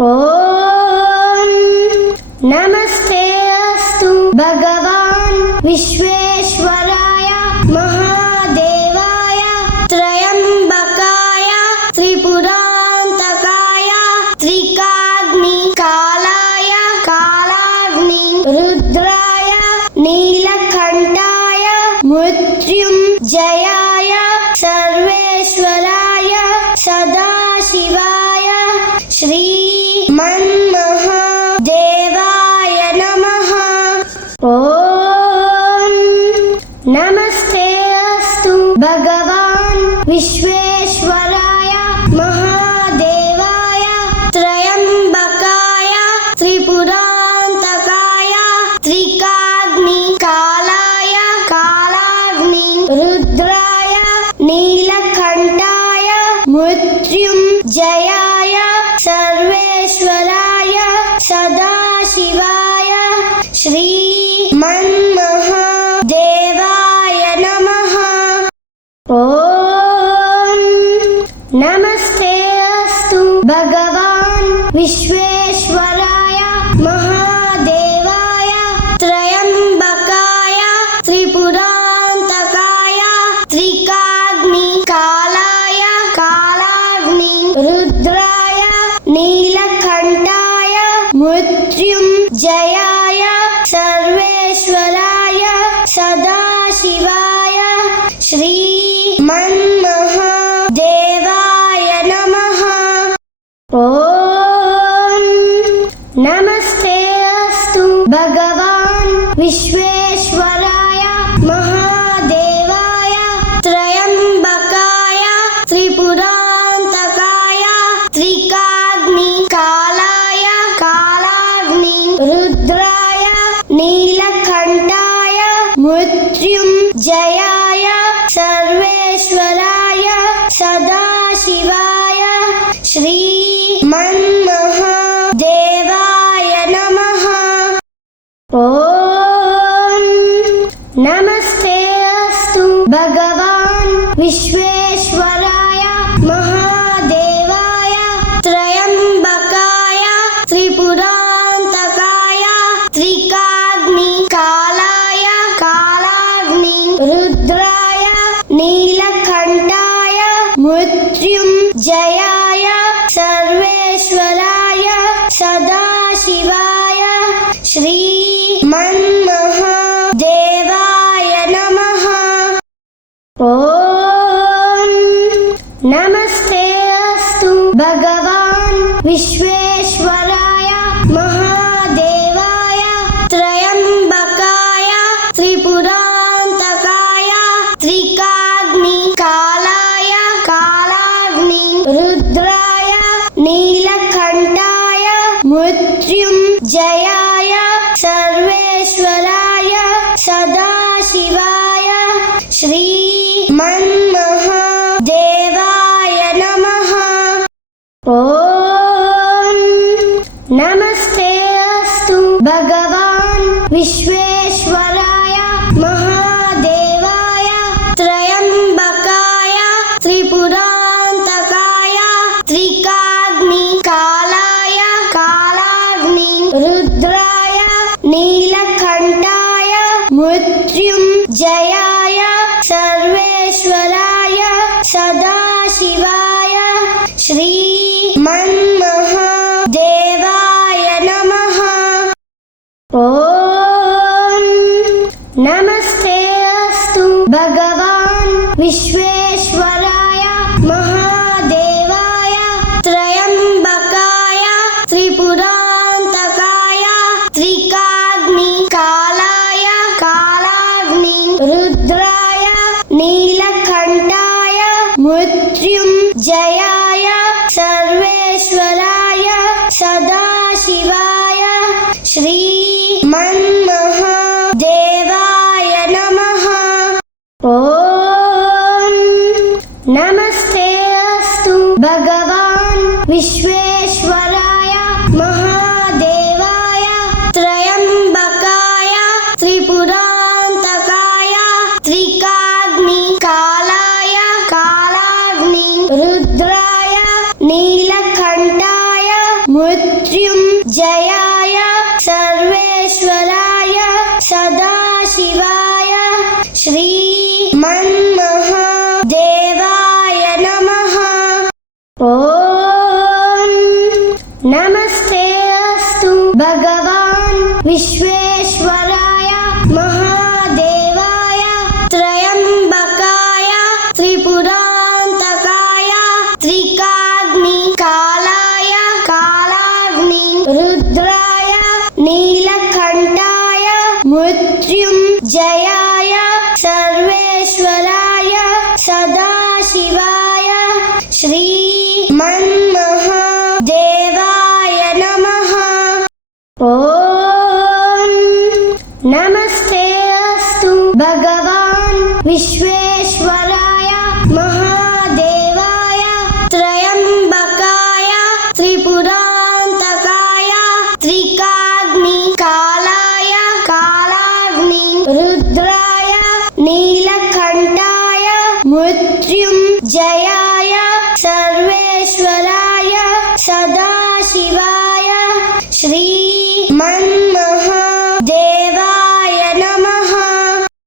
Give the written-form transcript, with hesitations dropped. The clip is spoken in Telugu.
ఓం నమస్తే అస్తు భగవాన్ విశ్వేశ్వరాయ మహాదేవాయ త్రయంబకాయ త్రిపురాంతకాయ త్రికాగ్ని కాలాయ కాలాగ్ని రుద్రాయ నీలకంఠాయ మృత్యుంజయాయ సర్వేశ్వరాయ సదాశివాయ శ్రీమన్మహాదేవాయ నమః. ఓం నమస్తే అస్తు భగవాన్ విశ్వేశ్వరాయ మహాదేవాయ త్రయంబకాయ త్రిపురాంతకాయ త్రికాగ్ని కాలాయ కాలాగ్ని రుద్రాయ నీలకంఠాయ మృత్యుంజయాయ సర్వేశ్వరాయ సదాశివాయ శ్రీమన్మహాదేవాయ నమః. ఓం నమస్తే అస్తు భగవాన్ విశ్వేశ్వరాయ మహాదేవాయ త్రయంబకాయ త్రిపురాంతకాయ త్రికాగ్ని కాలాయ కాలాగ్ని రుద్రాయ నీలకంఠాయ మృత్యుంజయాయ సర్వేశ్వరాయ సదాశివాయ శ్రీమన్మహాదేవాయ నమః. ఓం నమస్తే అస్తు భగవాన్ విశ్వేశ్వరాయ మహాదేవాయ త్రయంబకాయ త్రిపురాంతకాయ త్రికాగ్ని కాలాయ కాలాగ్ని రుద్రాయ నీలకంఠాయ మృత్యుంజయాయ సర్వేశ్వరాయ సదాశివాయ శ్రీమన్మహాదేవాయ నమః. ఓం నమస్తే అస్తు భగవాన్ విశ్వేశ్వరాయ మహాదేవాయ త్రయంబకాయ త్రిపురాంతకాయ త్రికాగ్ని కాలాయ కాలాగ్ని రుద్రాయ నీలకంఠాయ మృత్యుంజయాయ సర్వేశ్వరాయ సదాశివాయ శ్రీమన్మహాదేవాయ నమః. ఓం నమస్తే అస్తు భగవాన్ విశ్వేశ్వరాయ మహాదేవాయ త్రయంబకాయ త్రిపురాంతకాయ త్రికాగ్ని కాలాయ కాలాగ్ని రుద్రాయ నీలకంఠాయ మృత్యుంజయాయ సర్వేశ్వరాయ సదాశివాయ శ్రీమన్మహాదేవాయ నమః. ఓం నమస్తే అస్తు భగవాన్ విశ్వేశ్వరాయ మహాదేవాయ త్రయంబకాయ త్రిపురాంతకాయ త్రికాగ్ని కాలాయ కాలాగ్ని రుద్రాయ నీలకంఠాయ మృత్యుంజయాయ సర్వేశ్వరాయ సదాశివాయ శ్రీమన్మహాదేవాయ నమః. ఓం నమస్తే అస్తు భగవాన్ విశ్వేశ్వరాయ మహాదేవాయ త్రయంబకాయ త్రిపురాంతకాయ త్రికాగ్ని కాలాయ కాలాగ్ని రుద్రాయ నీలకంఠాయ మృత్యుంజయాయ సర్వేశ్వరాయ సదాశివాయ శ్రీమన్మహాదేవాయ నమః. ఓం నమస్తే అస్తు భగవాన్ విశ్వేశ్వరాయ మహాదేవాయ త్రయంబకాయ త్రిపురాంతకాయ త్రికాగ్ని కాలాయ కాలాగ్ని రుద్రాయ నీలకంఠాయ మృత్యుంజయాయ मृत्युञ्जयाय सर्वेश्वराय सदाशिवाय श्रीमन्महादेवाय नमः। ॐ नमस्ते अस्तु भगवान् विश्वेश्वराय महादेवाय त्रयम्बकाय त्रिपुरान्तकाय त्रिकाग्निकालाय कालाग्नि रुद्राय नीलकण्ठाय मृत्युञ्जयाय सर्वेश्वराय सदाशिवाय श्रीमन्महादेवाय नमः। ॐ नमस्ते अस्तु भगवान् विश्वेश्वराय महादेवाय त्रयम्बकाय त्रिपुरान्तकाय त्रिकाग्निकालाय कालाग्नि रुद्राय नीलकण्ठाय मृत्युञ्जयाय सर्वे